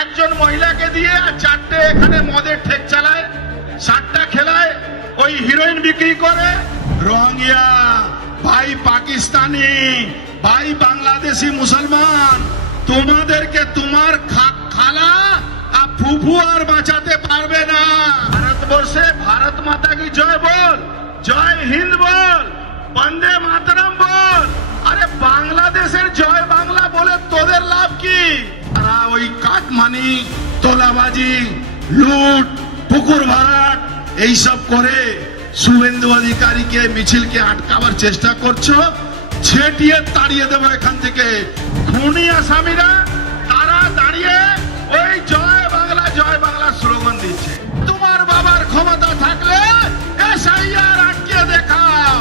একজন মহিলাকে দিয়ে আর 4টে এখানে মদের ঠেক চালায়, 7টা খেলায়, ওই হিরোইন বিক্রি করে। রোহিঙ্গা ভাই, পাকিস্তানি ভাই, বাংলাদেশি মুসলমান, তোমাদেরকে তোমার খালা আর ফুফু আর বাঁচাতে পারবে না। ভারতবর্ষে ভারত মাতা কি জয় বল, জয় হিন্দ বল, বন্দে মাতরম বল। আরে বাংলাদেশের জয় বাংলা বলে তোদের লাভ কি? তারা ওই কাটমানি, তোলাবাজি, লুট, পুকুর ভরাট এইসব করে শুভেন্দু অধিকারীকে, মিছিলকে আটকাবার চেষ্টা করছো। ছেটিয়ে তাড়িয়ে দেবো এখান থেকে। খুনি আসামিরা তারা দাঁড়িয়ে ওই জয় বাংলা স্লোগান দিচ্ছে। তোমার বাবার ক্ষমতা থাকলে এসআইআর আটকে দেখাও।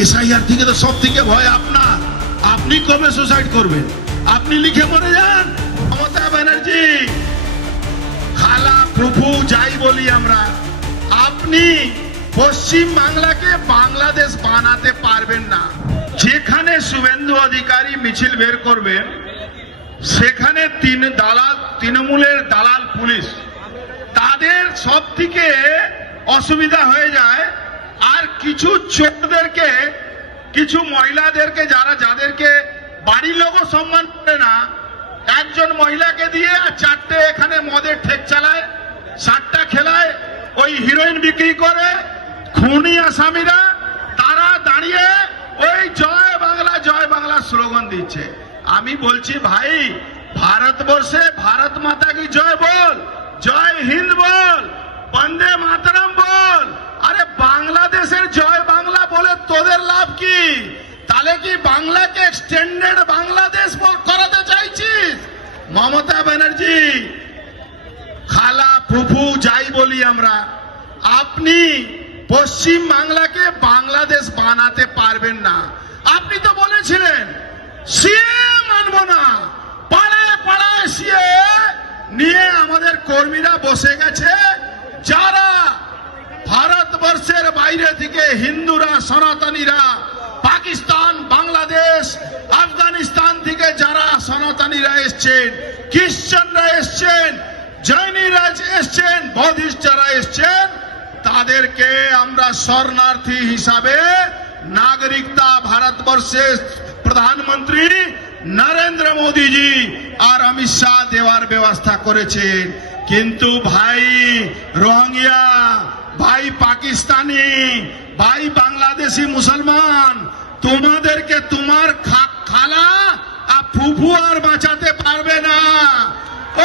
এসআইআর থেকে তো সব থেকে ভয় আপনার। আপনি কবে সুসাইড করবেন? আপনি লিখে মরে যান। মমতা ব্যানার্জি, খালা ফুফু যাই বলি আমরা, আপনি পশ্চিম বাংলাকে বাংলাদেশ বানাতে পারবেন না। যেখানে শুভেন্দু অধিকারী মিছিল বের করবেন সেখানে তৃণমূলের দালাল পুলিশ, তাদের সব থেকে অসুবিধা হয়ে যায়। আর কিছু চোরদেরকে, কিছু মহিলাদেরকে, যাদেরকে বাড়ির লোকও সম্মান করে না, একজন মহিলাকে দিয়ে আর 4টে এখানে মদের ঠেক চালায়, 7টা খেলায়, ওই হিরোইন বিক্রি করে। খুনি আসামিরা তারা দাঁড়িয়ে ওই জয় বাংলা স্লোগান দিচ্ছে। আমি বলছি ভাই, ভারতবর্ষে ভারত মাতা কি জয় বল, জয় হিন্দ বল, বন্দে মাতরম বল। আরে বাংলাদেশের জয় বাংলা বলে তোদের লাভ কি? তাহলে কি বাংলাকে এক্সটেন্ডেড বাংলাদেশ করাতে চাইছিস? মমতা ব্যানার্জি, খালা ফুফু যাই বলি আমরা, আপনি পশ্চিম বাংলাকে বাংলাদেশ বানাতে পারবেন না। আপনি তো বলেছিলেন সিএ মানব না, পাড়ায় পাড়ায় সিএ নিয়ে আমাদের কর্মীরা বসে গেছে। যারা ভারতবর্ষের বাইরে থেকে হিন্দুরা, সনাতনীরা, পাকিস্তান, বাংলাদেশ, আফগানিস্তান থেকে যারা সনাতনীরা এসছেন, খ্রিস্টানরা এসছেন, জৈনীরা এসছেন, বৌদ্ধিস্টরা এসছেন, তাদেরকে আমরা শরণার্থী হিসাবে নাগরিকতা ভারতবর্ষের প্রধানমন্ত্রী নরেন্দ্র মোদীজি আর অমিত শাহ দেওয়ার ব্যবস্থা করেছেন। কিন্তু ভাই রোহিঙ্গা ভাই, পাকিস্তানি ভাই, বাংলাদেশি মুসলমান, তোমাদেরকে তোমার খালা আর ফুফু আর বাঁচাতে পারবে না।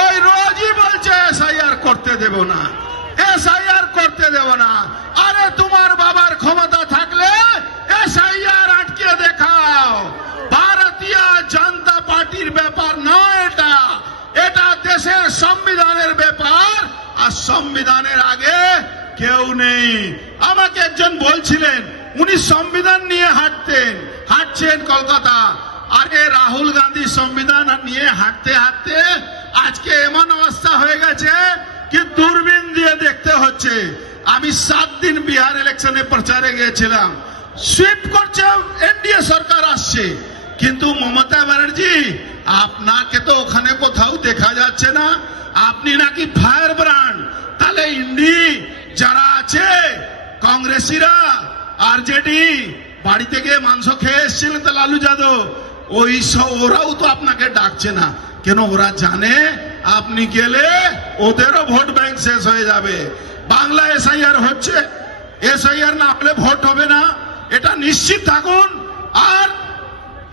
ওই রোজই বলছে এসআইআর করতে দেব না, এসআইআর করতে দেব না। আরে তোমার বাবার ক্ষমতা থাকলে এসআইআর আটকে দেখাও। ভারতীয় জনতা পার্টির ব্যাপার নয় এটা, এটা দেশের সংবিধানের ব্যাপার। আর সংবিধানের আগে কেউ নেই। আমাকে একজন বলছিলেন উনি সংবিধান নিয়ে হাঁটছেন কলকাতা। আরে রাহুল গান্ধী সংবিধান নিয়ে হাঁটতে হাঁটতে আজকে এমন অবস্থা হয়ে গেছে কি দূরবীন দিয়ে দেখতে হচ্ছে। আমি 7 দিন বিহার ইলেকশনে প্রচারে গিয়েছিলাম। সুইপ করছে, এনডিএ সরকার আসছে, কিন্তু মমতা ব্যানার্জি আপনাকে তো ওখানে কোথাও দেখা যাচ্ছে না। আপনি নাকি ফায়ার ব্র্যান্ড। তাহলে ইন্ডি যারা আছে, কংগ্রেসীরা, আরজেডি, বাড়িতে গিয়ে মাংস খেয়ে এসেছিলেন তো লালু যাদব, ওই ওরাও তো আপনাকে ডাকছে না। কেন? ওরা জানে আপনি গেলে ওদেরও ভোট ব্যাংক শেষ হয়ে যাবে। বাংলা এসআইআর হচ্ছে, এসআইআর না হলে ভোট হবে না, এটা নিশ্চিত থাকুন। আর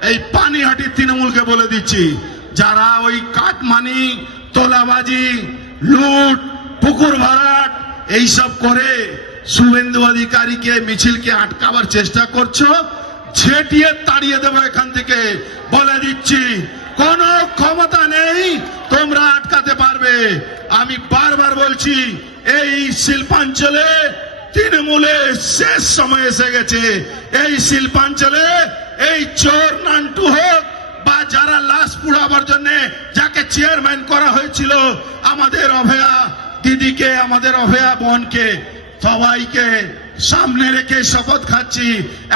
এই পানিহাটি তৃণমূলকে বলে দিচ্ছি, যারা ওই কাটমানি, তোলাবাজি, লুট, পুকুর ভরাট এইসব করে শুভেন্দু অধিকারীকে, মিছিলকে আটকাবার চেষ্টা করছো, ছেটিয়ে তাড়িয়ে দেবো এখান থেকে। বলে দিচ্ছি, কোন ক্ষমতা নেই তোমরা আটকাতে পারবে। আমি বারবার বলছি, এই শিল্পাঞ্চলে তৃণমূলের শেষ সময় এসে গেছে। এই শিল্পাঞ্চলে এই চোর নান্টু হোক বা যারা লাশ পুড়াবার জন্য যাকে চেয়ারম্যান করা হয়েছিল, আমাদের অভয়া দিদিকে, আমাদের অভয়া বোনকে, সবাইকে সামনে রেখে শপথ খাচ্ছি।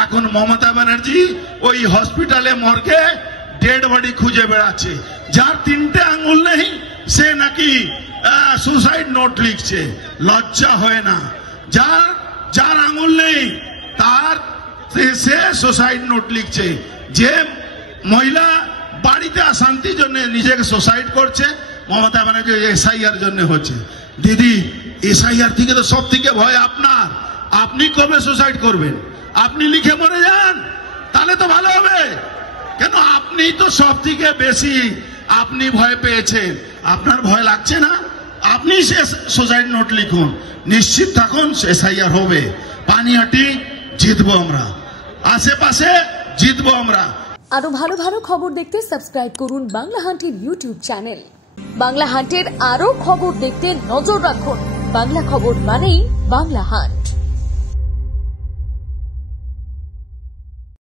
এখন মমতা ব্যানার্জি ওই হসপিটালে মর্গে ডেড বডি খুঁজে বেড়াচ্ছে। যার 3টে আঙুল নেই সে নাকি সুসাইড নোট লিখছে, লজ্জা হয় না? যার আঙুল নেই তার সে সুসাইড নোট লিখছে। যে মহিলা বাড়িতে অশান্তির জন্য নিজেকে সুসাইড করছে, মমতা ব্যানার্জি এসআইআর জন্য হচ্ছে। দিদি, এসআইআর থেকে তো সব থেকে ভয় আপনার। আপনি কবে সুসাইড করবেন? আপনি লিখে মরে যান, তাহলে তো ভালো হবে। কেন আপনি তো সব থেকে বেশি আপনি ভয় পেয়েছেন, আপনার ভয় লাগছে না? আপনি সে সুসাইড নোট লিখুন, নিশ্চিত থাকুন এসআইআর হবে। পানিহাটি জিতবো আমরা, আশেপাশে জিতবো আমরা। আরো ভালো ভালো খবর দেখতে সাবস্ক্রাইব করুন বাংলা হান্টের ইউটিউব চ্যানেল। বাংলা হান্টের আরো খবর দেখতে নজর রাখুন। বাংলা খবর মানেই বাংলা হান্ট।